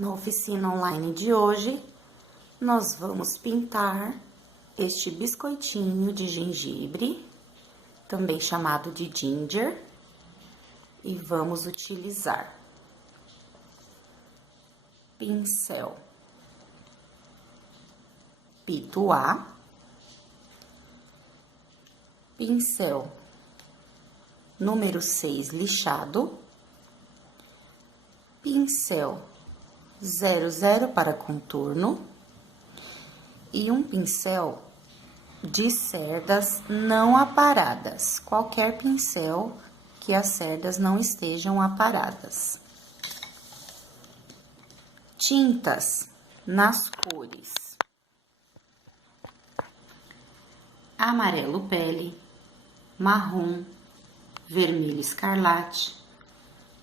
Na oficina online de hoje, nós vamos pintar este biscoitinho de gengibre, também chamado de ginger, e vamos utilizar pincel Pituá, pincel número 6 lixado, pincel 00 para contorno e um pincel de cerdas não aparadas, qualquer pincel que as cerdas não estejam aparadas. Tintas nas cores amarelo pele, marrom, vermelho escarlate,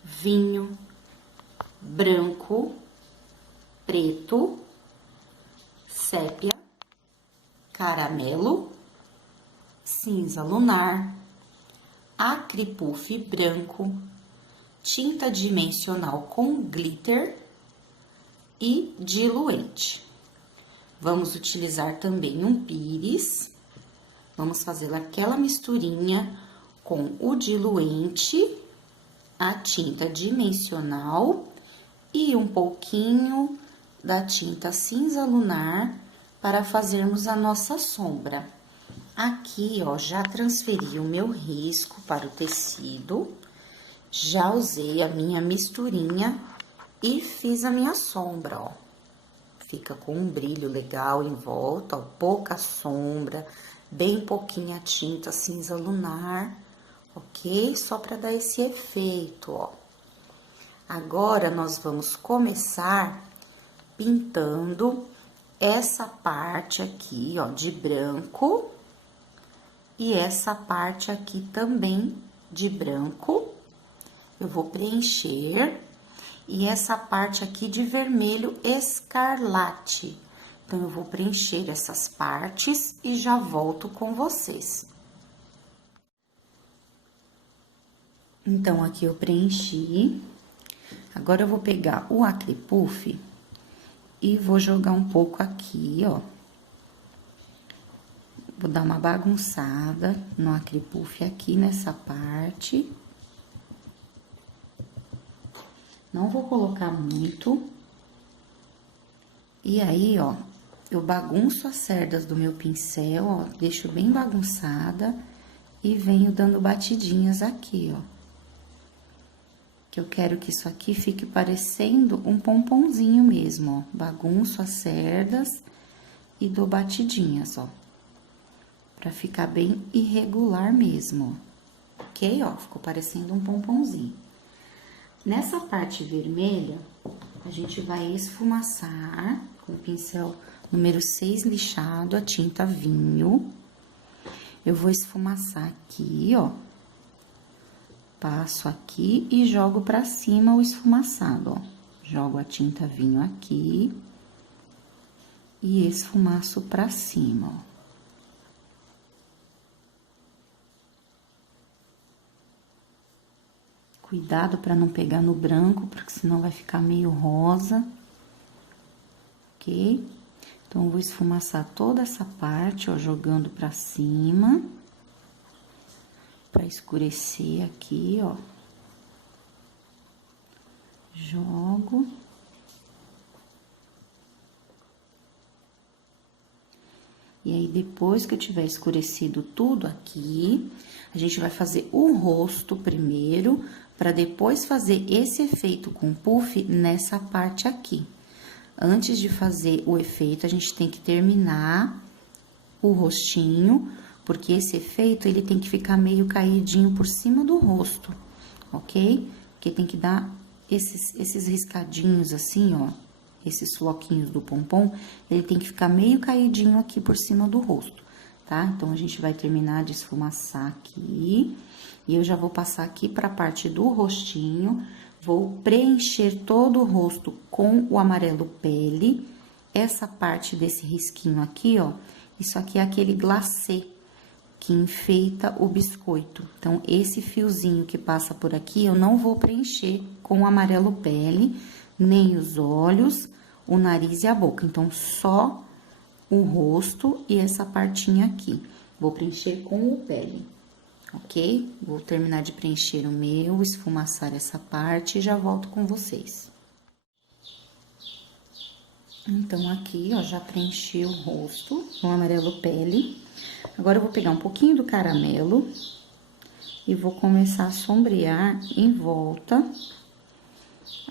vinho, branco, preto, sépia, caramelo, cinza lunar, acre puff branco, tinta dimensional com glitter e diluente. Vamos utilizar também um pires. Vamos fazer aquela misturinha com o diluente, a tinta dimensional e um pouquinho da tinta cinza lunar para fazermos a nossa sombra. Aqui, ó, já transferi o meu risco para o tecido, já usei a minha misturinha e fiz a minha sombra, ó. Fica com um brilho legal em volta, ó, pouca sombra, bem pouquinha tinta cinza lunar, ok? Só para dar esse efeito, ó. Agora, nós vamos começar pintando essa parte aqui, ó, de branco, e essa parte aqui também de branco. Eu vou preencher, e essa parte aqui de vermelho escarlate. Então, eu vou preencher essas partes e já volto com vocês. Então, aqui eu preenchi. Agora, eu vou pegar o acre puff e vou jogar um pouco aqui, ó. Vou dar uma bagunçada no acre puff aqui nessa parte. Não vou colocar muito. E aí, ó, eu bagunço as cerdas do meu pincel, ó, deixo bem bagunçada e venho dando batidinhas aqui, ó. Que eu quero que isso aqui fique parecendo um pomponzinho mesmo, ó. Bagunço as cerdas e dou batidinhas, ó. Pra ficar bem irregular mesmo, ó. Ok? Ó, ficou parecendo um pomponzinho. Nessa parte vermelha, a gente vai esfumaçar com o pincel número 6 lixado, a tinta vinho. Eu vou esfumaçar aqui, ó. Passo aqui e jogo pra cima o esfumaçado, ó. Jogo a tinta vinho aqui e esfumaço pra cima, ó. Cuidado pra não pegar no branco, porque senão vai ficar meio rosa, ok? Então, eu vou esfumaçar toda essa parte, ó, jogando pra cima. Pra escurecer aqui, ó. Jogo. E aí, depois que eu tiver escurecido tudo aqui, a gente vai fazer o rosto primeiro, para depois fazer esse efeito com puff nessa parte aqui. Antes de fazer o efeito, a gente tem que terminar o rostinho, porque esse efeito, ele tem que ficar meio caidinho por cima do rosto, ok? Porque tem que dar esses riscadinhos assim, ó, esses floquinhos do pompom, ele tem que ficar meio caidinho aqui por cima do rosto, tá? Então, a gente vai terminar de esfumaçar aqui, e eu já vou passar aqui pra parte do rostinho, vou preencher todo o rosto com o amarelo pele, essa parte desse risquinho aqui, ó, isso aqui é aquele glacê que enfeita o biscoito. Então, esse fiozinho que passa por aqui, eu não vou preencher com o amarelo pele, nem os olhos, o nariz e a boca. Então, só o rosto e essa partinha aqui. Vou preencher com o pele, ok? Vou terminar de preencher o meu, esfumaçar essa parte e já volto com vocês. Então, aqui, ó, já preenchi o rosto no amarelo pele. Agora, eu vou pegar um pouquinho do caramelo e vou começar a sombrear em volta,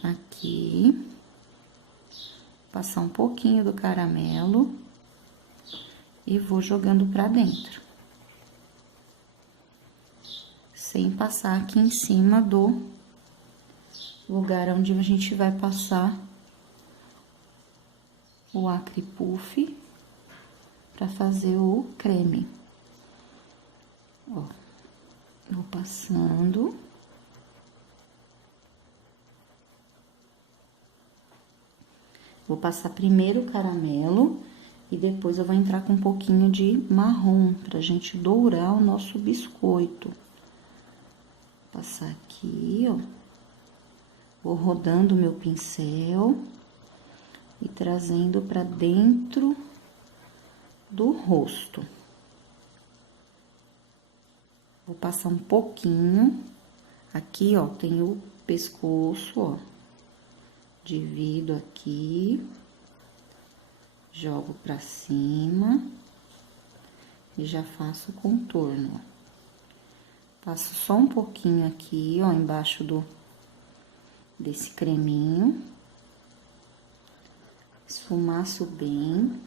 aqui. Passar um pouquinho do caramelo e vou jogando pra dentro. Sem passar aqui em cima do lugar onde a gente vai passar o acre puff para fazer o creme. Ó, vou passando. Vou passar primeiro o caramelo e depois eu vou entrar com um pouquinho de marrom pra gente dourar o nosso biscoito. Vou passar aqui, ó. Vou rodando o meu pincel e trazendo pra dentro do rosto. Vou passar um pouquinho. Aqui, ó, tem o pescoço, ó. Divido aqui. Jogo pra cima. E já faço o contorno, ó. Passo só um pouquinho aqui, ó, embaixo desse creminho. Esfumaço bem.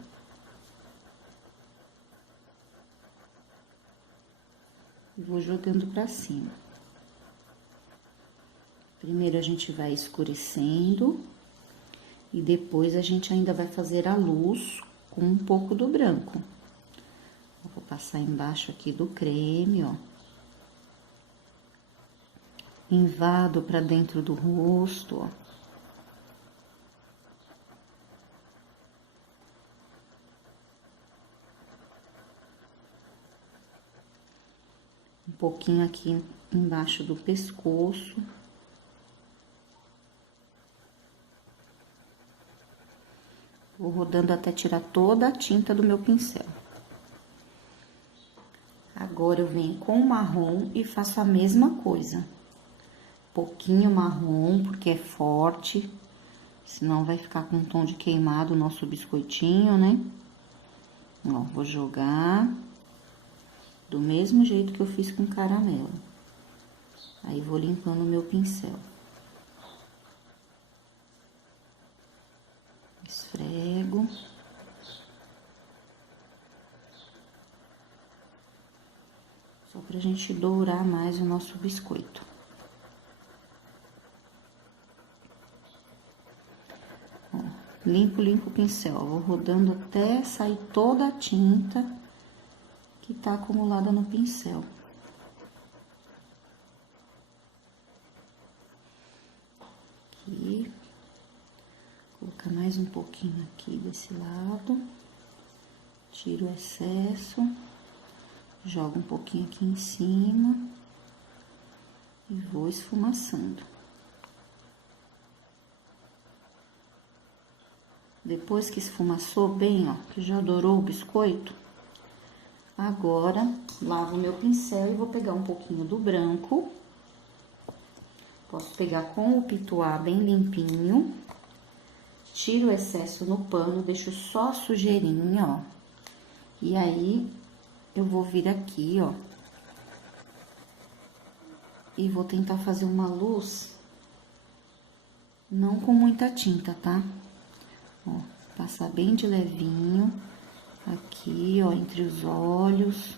E vou jogando pra cima. Primeiro a gente vai escurecendo. E depois a gente ainda vai fazer a luz com um pouco do branco. Eu vou passar embaixo aqui do creme, ó. Invado pra dentro do rosto, ó. Um pouquinho aqui embaixo do pescoço. Vou rodando até tirar toda a tinta do meu pincel. Agora, eu venho com o marrom e faço a mesma coisa. Pouquinho marrom, porque é forte, senão vai ficar com um tom de queimado o nosso biscoitinho, né? Ó, vou jogar do mesmo jeito que eu fiz com caramelo. Aí, vou limpando o meu pincel. Esfrego. Só pra gente dourar mais o nosso biscoito. Ó, limpo o pincel. Vou rodando até sair toda a tinta que tá acumulada no pincel. Aqui. Colocar mais um pouquinho aqui desse lado. Tiro o excesso. Jogo um pouquinho aqui em cima. E vou esfumaçando. Depois que esfumaçou bem, ó, que já dourou o biscoito, agora, lavo o meu pincel e vou pegar um pouquinho do branco. Posso pegar com o pituá bem limpinho. Tiro o excesso no pano, deixo só a sujeirinha, ó. E aí, eu vou vir aqui, ó. E vou tentar fazer uma luz, não com muita tinta, tá? Ó, passar bem de levinho, aqui, ó, entre os olhos.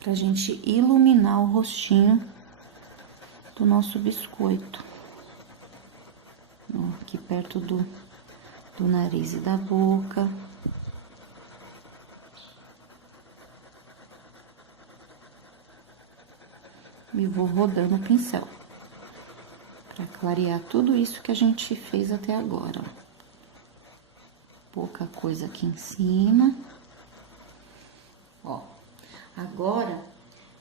Pra gente iluminar o rostinho do nosso biscoito. Ó, aqui perto do nariz e da boca. E vou rodando o pincel. Pra clarear tudo isso que a gente fez até agora, ó. Pouca coisa aqui em cima. Ó, agora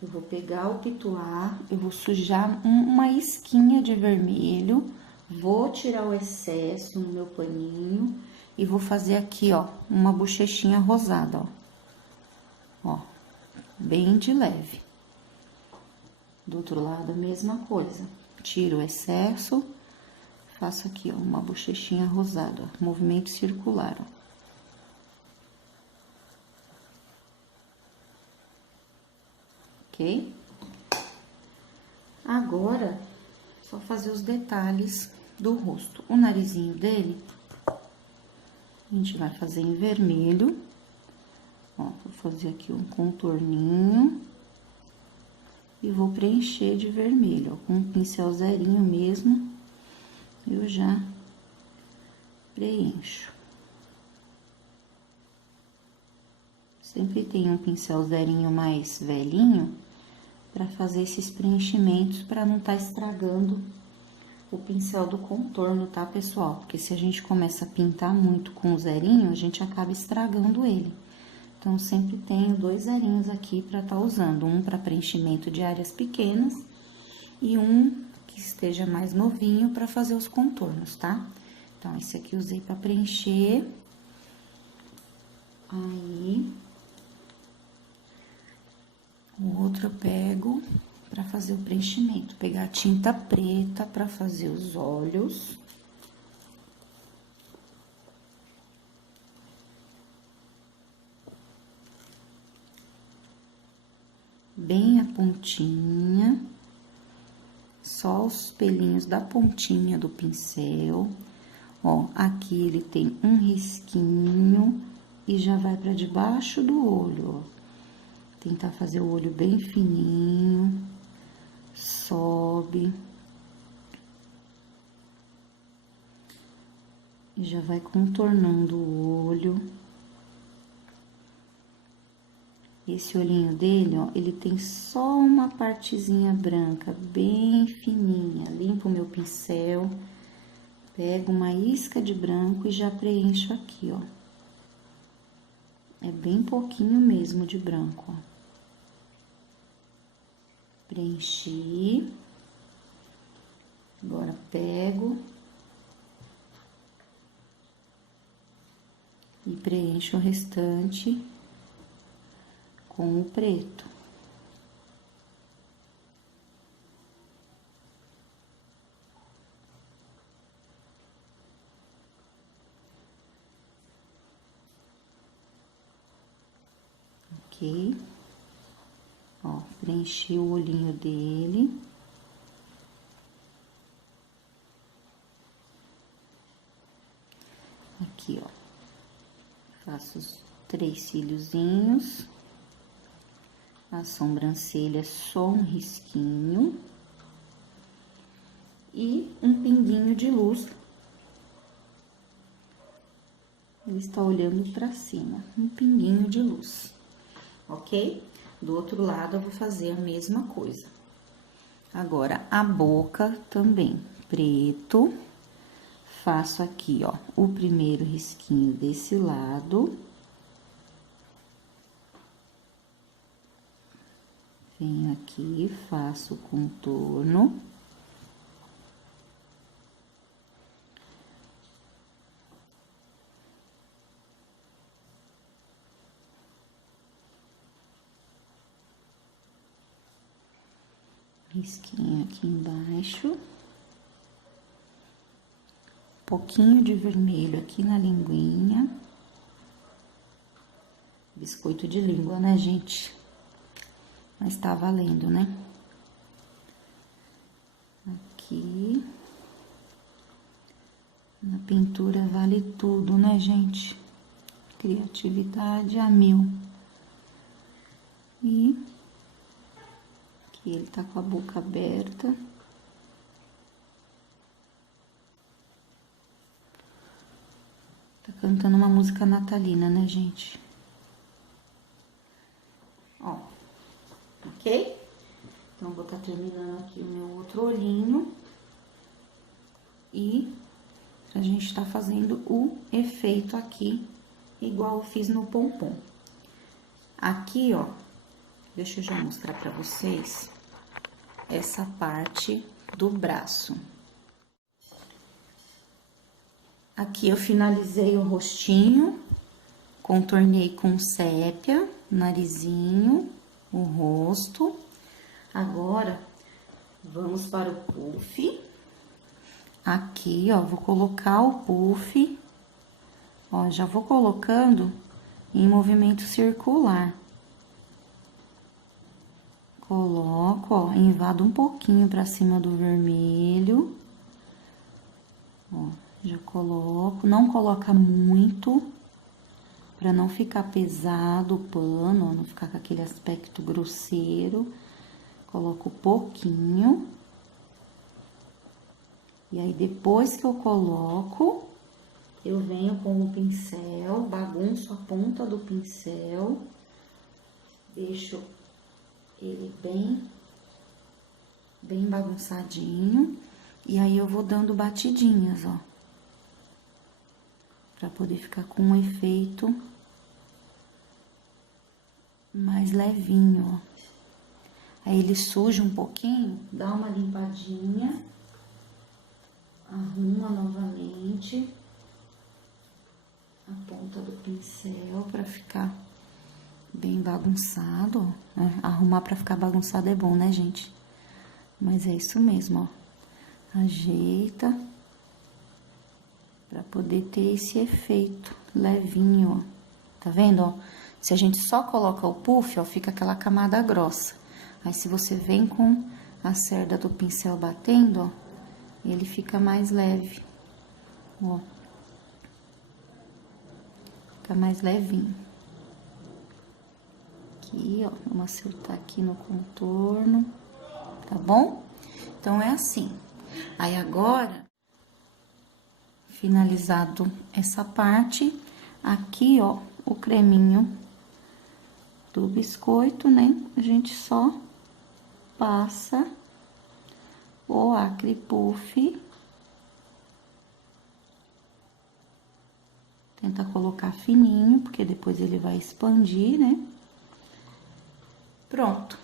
Eu vou pegar o pituá, eu vou sujar uma isquinha de vermelho, vou tirar o excesso no meu paninho e vou fazer aqui, ó, uma bochechinha rosada, ó. Ó, bem de leve. Do outro lado, a mesma coisa. Tiro o excesso, faço aqui, ó, uma bochechinha rosada, ó, movimento circular, ó. Ok? Agora, só fazer os detalhes do rosto. O narizinho dele, a gente vai fazer em vermelho. Ó, vou fazer aqui um contorninho. E vou preencher de vermelho, ó, com um pincel zerinho mesmo. Eu já preencho. Sempre tem um pincel zerinho mais velhinho para fazer esses preenchimentos, para não tá estragando o pincel do contorno, tá, pessoal? Porque se a gente começa a pintar muito com o zerinho, a gente acaba estragando ele. Então, sempre tenho 2 zerinhos aqui para tá usando. Um para preenchimento de áreas pequenas e um que esteja mais novinho para fazer os contornos, tá? Então, esse aqui eu usei para preencher. Aí... O outro eu pego para fazer o preenchimento, pegar a tinta preta para fazer os olhos. Bem a pontinha, só os pelinhos da pontinha do pincel. Ó, aqui ele tem um risquinho e já vai para debaixo do olho, ó. Tentar fazer o olho bem fininho, sobe. E já vai contornando o olho. Esse olhinho dele, ó, ele tem só uma partezinha branca, bem fininha. Limpo o meu pincel, pego uma isca de branco e já preencho aqui, ó. É bem pouquinho mesmo de branco, ó. Preenchi. Agora, pego e preencho o restante com o preto. Ok? Ó, preenchi o olhinho dele. Aqui, ó. Faço os 3 cíliozinhos. A sobrancelha, só um risquinho. E um pinguinho de luz. Ele está olhando pra cima. Um pinguinho de luz. Ok? Do outro lado, eu vou fazer a mesma coisa. Agora, a boca também. Preto. Faço aqui, ó, o primeiro risquinho desse lado. Venho aqui, faço o contorno. Risquinho aqui embaixo. Pouquinho de vermelho aqui na linguinha. Biscoito de língua, né, gente? Mas tá valendo, né? Aqui. Na pintura vale tudo, né, gente? Criatividade a 1000. E aqui ele tá com a boca aberta. Tá cantando uma música natalina, né, gente? Ó, ok? Então, vou tá terminando aqui o meu outro olhinho. E a gente tá fazendo o efeito aqui, igual eu fiz no pompom. Aqui, ó, deixa eu já mostrar pra vocês essa parte do braço. Aqui eu finalizei o rostinho, contornei com sépia, narizinho, o rosto. Agora, vamos para o puff. Aqui, ó, vou colocar o puff, ó, já vou colocando em movimento circular. Coloco, ó, invado um pouquinho pra cima do vermelho. Ó, já coloco, não coloca muito, pra não ficar pesado o pano, ó, não ficar com aquele aspecto grosseiro. Coloco pouquinho. E aí, depois que eu coloco, eu venho com o pincel, bagunço a ponta do pincel, deixo ele bem bagunçadinho. E aí, eu vou dando batidinhas, ó. Pra poder ficar com um efeito mais levinho, ó. Aí, ele suja um pouquinho, dá uma limpadinha, arruma novamente a ponta do pincel pra ficar bem bagunçado, ó. Arrumar pra ficar bagunçado é bom, né, gente? Mas é isso mesmo, ó. Ajeita pra poder ter esse efeito levinho, ó. Tá vendo, ó? Se a gente só coloca o puff, ó, fica aquela camada grossa. Aí, se você vem com a cerda do pincel batendo, ó, ele fica mais leve, ó. Fica mais levinho. Aqui, ó, vamos acertar aqui no contorno, tá bom? Então, é assim. Aí, agora, finalizado essa parte, aqui, ó, o creminho do biscoito, né? A gente só passa o Acre Puff. Tenta colocar fininho, porque depois ele vai expandir, né? Pronto.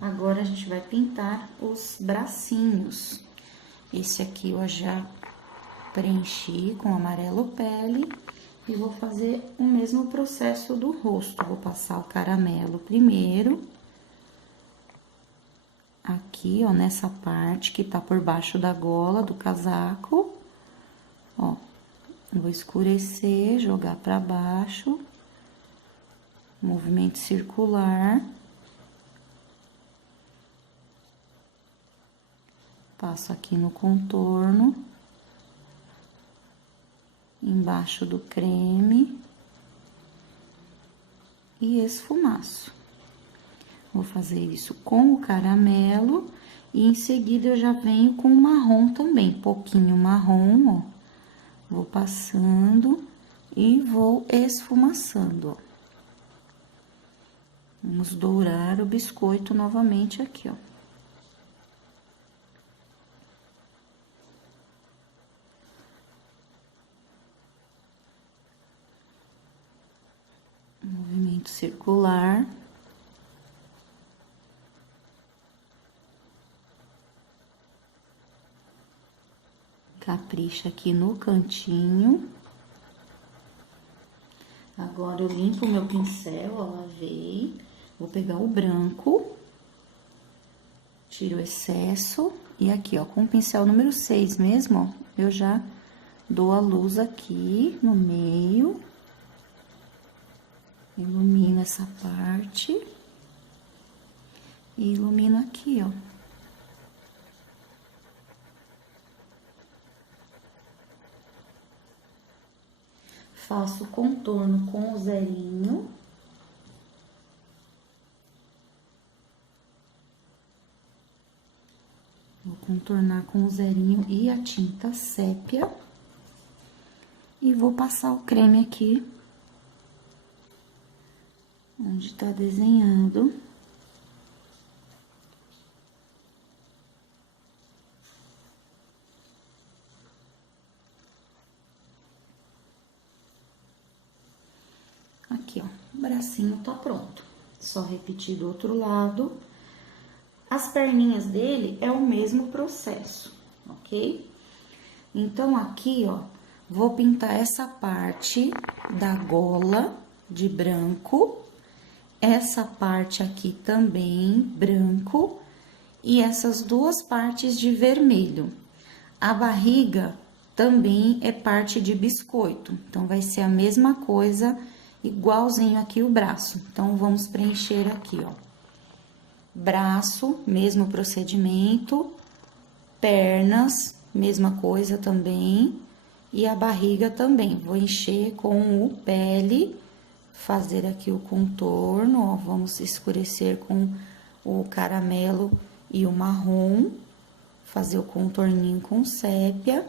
Agora, a gente vai pintar os bracinhos. Esse aqui eu já preenchi com amarelo pele. E vou fazer o mesmo processo do rosto. Vou passar o caramelo primeiro. Aqui, ó, nessa parte que tá por baixo da gola do casaco. Ó, vou escurecer, jogar pra baixo. Movimento circular. Passo aqui no contorno. Embaixo do creme. E esfumaço. Vou fazer isso com o caramelo. E em seguida, eu já venho com o marrom também. Pouquinho marrom, ó. Vou passando e vou esfumaçando, ó. Vamos dourar o biscoito novamente aqui, ó. Movimento circular. Capricha aqui no cantinho. Agora, eu limpo o meu pincel, ó, lavei. Vou pegar o branco. Tiro o excesso. E aqui, ó, com o pincel número 6 mesmo, ó, eu já dou a luz aqui no meio. Ilumino essa parte. E ilumino aqui, ó. Faço contorno com o zerinho. Vou contornar com o zerinho e a tinta sépia. E vou passar o creme aqui, onde tá desenhado. Aqui, ó, o bracinho tá pronto. Só repetir do outro lado. As perninhas dele é o mesmo processo, ok? Então, aqui, ó, vou pintar essa parte da gola de branco, essa parte aqui também, branco, e essas duas partes de vermelho. A barriga também é parte de biscoito, então, vai ser a mesma coisa, igualzinho aqui o braço. Então, vamos preencher aqui, ó. Braço, mesmo procedimento, pernas, mesma coisa também, e a barriga também. Vou encher com o pele, fazer aqui o contorno, ó, vamos escurecer com o caramelo e o marrom, fazer o contorninho com sépia,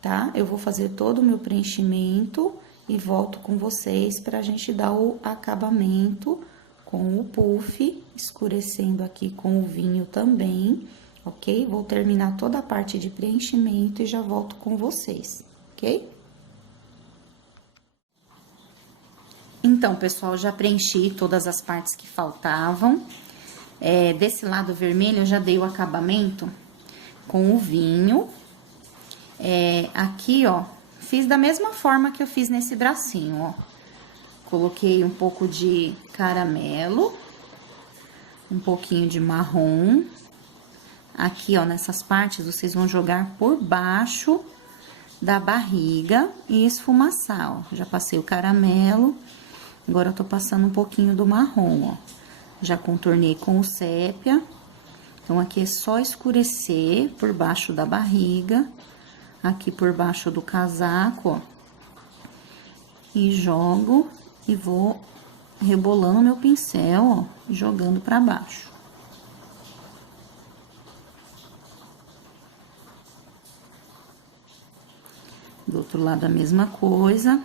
tá? Eu vou fazer todo o meu preenchimento e volto com vocês pra gente dar o acabamento com o puff, escurecendo aqui com o vinho também, ok? Vou terminar toda a parte de preenchimento e já volto com vocês, ok? Então, pessoal, já preenchi todas as partes que faltavam. Desse lado vermelho, eu já dei o acabamento com o vinho. Aqui, ó, fiz da mesma forma que eu fiz nesse bracinho, ó. Coloquei um pouco de caramelo, um pouquinho de marrom. Aqui, ó, nessas partes, vocês vão jogar por baixo da barriga e esfumaçar, ó. Já passei o caramelo, agora eu tô passando um pouquinho do marrom, ó. Já contornei com o sépia. Então, aqui é só escurecer por baixo da barriga, aqui por baixo do casaco, ó. E jogo e vou rebolando meu pincel, ó, jogando pra baixo. Do outro lado a mesma coisa.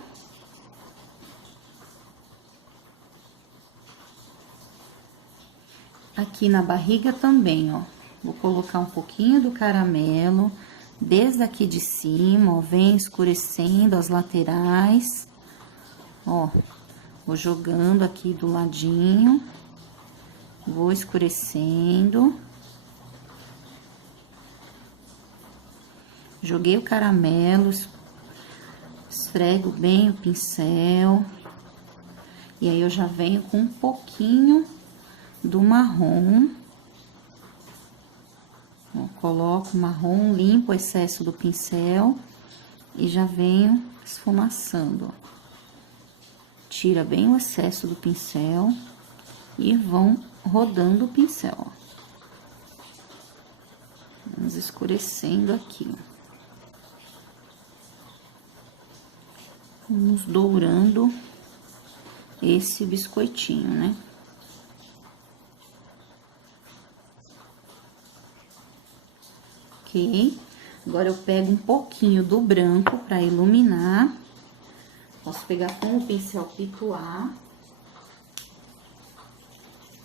Aqui na barriga também, ó, vou colocar um pouquinho do caramelo, desde aqui de cima, ó, vem escurecendo as laterais, ó, vou jogando aqui do ladinho, vou escurecendo. Joguei o caramelo, esfrego bem o pincel, e aí eu já venho com um pouquinho do marrom. Ó, coloco o marrom, limpo o excesso do pincel e já venho esfumaçando, ó. Tira bem o excesso do pincel e vão rodando o pincel, ó. Vamos escurecendo aqui, ó. Vamos dourando esse biscoitinho, né? Ok? Agora, eu pego um pouquinho do branco pra iluminar. Posso pegar com o pincel Pituá.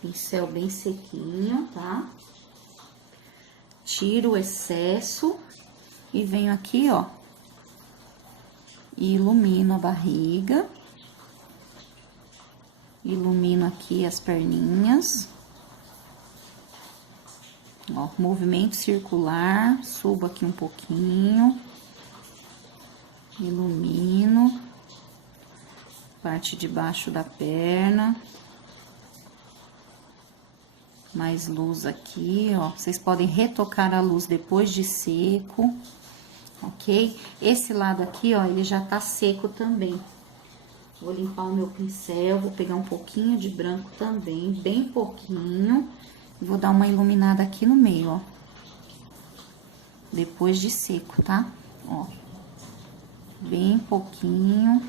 Pincel bem sequinho, tá? Tiro o excesso e venho aqui, ó, e ilumino a barriga. Ilumino aqui as perninhas. Ó, movimento circular, subo aqui um pouquinho. Ilumino. Parte de baixo da perna. Mais luz aqui, ó. Vocês podem retocar a luz depois de seco, ok? Esse lado aqui, ó, ele já tá seco também. Vou limpar o meu pincel, vou pegar um pouquinho de branco também, bem pouquinho. E vou dar uma iluminada aqui no meio, ó. Depois de seco, tá? Ó. Bem pouquinho.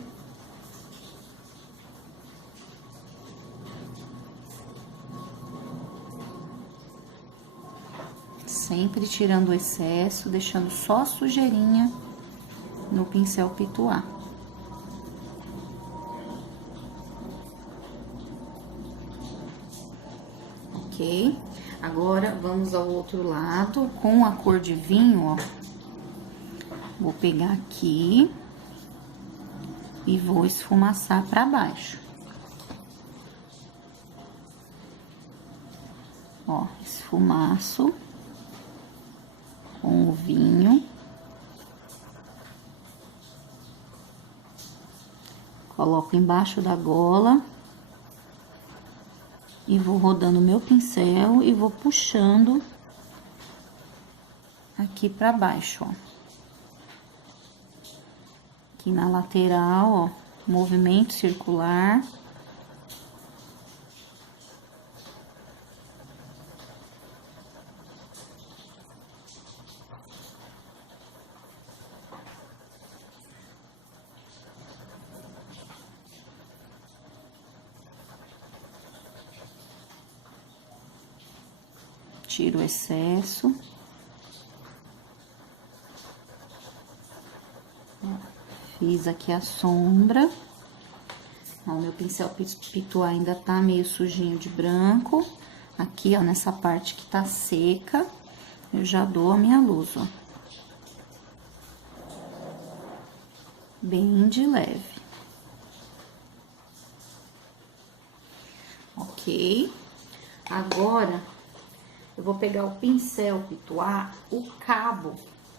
Sempre tirando o excesso, deixando só a sujeirinha no pincel Pituá. Ok? Agora, vamos ao outro lado, com a cor de vinho, ó. Vou pegar aqui e vou esfumaçar pra baixo. Ó, esfumaço com o vinho. Coloco embaixo da gola. E vou rodando meu pincel e vou puxando aqui pra baixo, ó. Aqui na lateral, ó, movimento circular. Tiro o excesso. Fiz aqui a sombra. Ó, o meu pincel Pitu ainda tá meio sujinho de branco. Aqui, ó, nessa parte que tá seca, eu já dou a minha luz, ó. Bem de leve. Ok. Agora, eu vou pegar o pincel Pituá, o cabo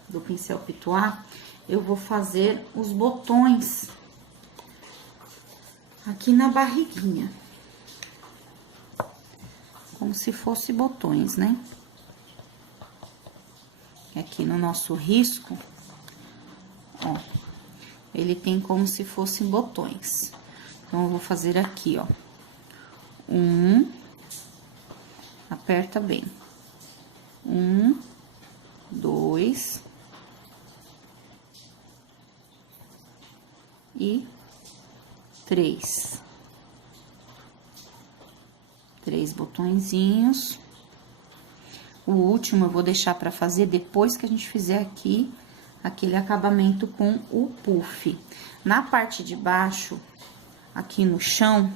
do pincel Pituá, eu vou fazer os botões aqui na barriguinha. Como se fosse botões, né? Aqui no nosso risco, ó, ele tem como se fossem botões. Então, eu vou fazer aqui, ó. Aperta bem. 1, 2 e 3. 3 botõezinhos. O último eu vou deixar pra fazer depois que a gente fizer aqui aquele acabamento com o puff. Na parte de baixo, aqui no chão,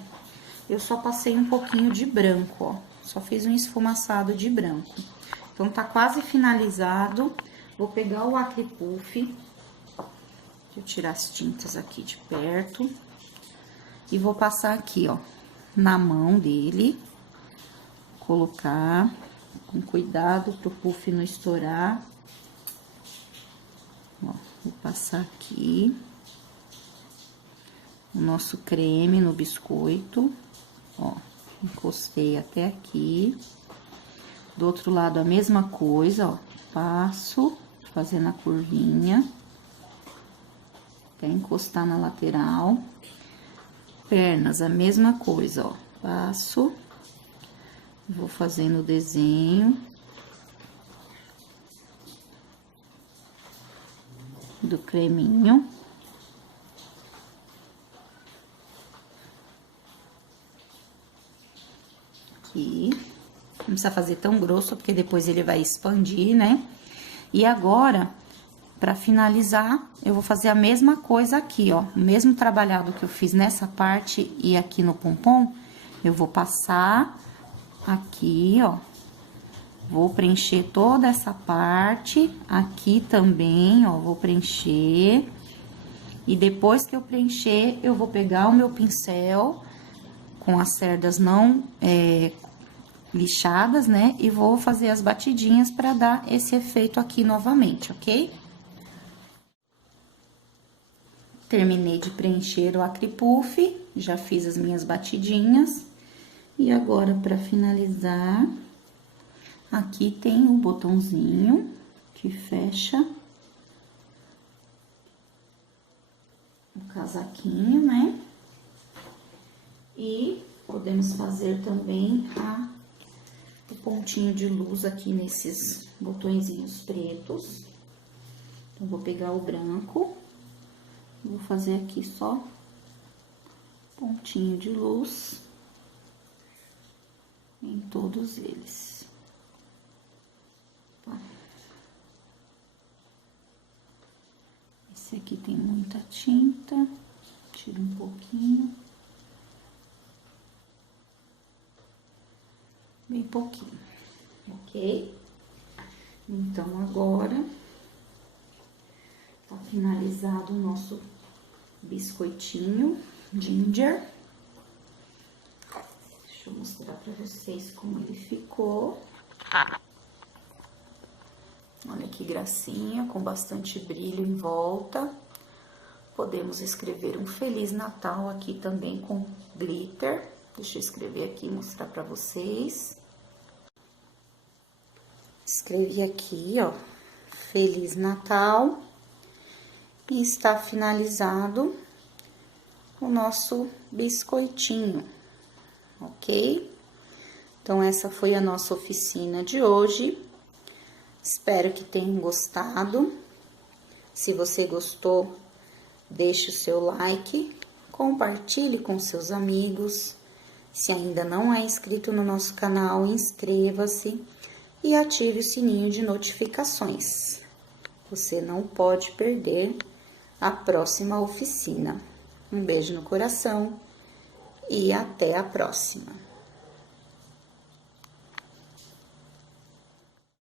eu só passei um pouquinho de branco, ó. Só fiz um esfumaçado de branco. Então, tá quase finalizado. Vou pegar o Acripuff. Deixa eu tirar as tintas aqui de perto. E vou passar aqui, ó, na mão dele. Colocar com cuidado pro puff não estourar. Ó, vou passar aqui o nosso creme no biscoito, ó, encostei até aqui. Do outro lado a mesma coisa, ó, passo, fazendo a curvinha, até encostar na lateral. Pernas, a mesma coisa, ó, passo, vou fazendo o desenho do creminho. Aqui. Não precisa fazer tão grosso, porque depois ele vai expandir, né? E agora, pra finalizar, eu vou fazer a mesma coisa aqui, ó. O mesmo trabalhado que eu fiz nessa parte e aqui no pompom, eu vou passar aqui, ó. Vou preencher toda essa parte, aqui também, ó, vou preencher. E depois que eu preencher, eu vou pegar o meu pincel com as cerdas não lixadas, né? E vou fazer as batidinhas pra dar esse efeito aqui novamente, ok? Terminei de preencher o Acripuff, já fiz as minhas batidinhas. E agora, pra finalizar, aqui tem o botãozinho que fecha o casaquinho, né? E podemos fazer também o pontinho de luz aqui nesses botõezinhos pretos. Então, vou pegar o branco, vou fazer aqui só pontinho de luz em todos eles. Tá. Esse aqui tem muita tinta, tiro um pouquinho. Bem pouquinho, ok? Então, agora, tá finalizado o nosso biscoitinho ginger. Deixa Deixa eu mostrar pra vocês como ele ficou. Olha que gracinha, com bastante brilho em volta. Podemos escrever um Feliz Natal aqui também com glitter. Deixa eu escrever aqui e mostrar pra vocês. Escrevi aqui, ó, Feliz Natal. E está finalizado o nosso biscoitinho, ok? Então, essa foi a nossa oficina de hoje. Espero que tenham gostado. Se você gostou, deixe o seu like, compartilhe com seus amigos. Se ainda não é inscrito no nosso canal, inscreva-se e ative o sininho de notificações. Você não pode perder a próxima oficina. Um beijo no coração e até a próxima!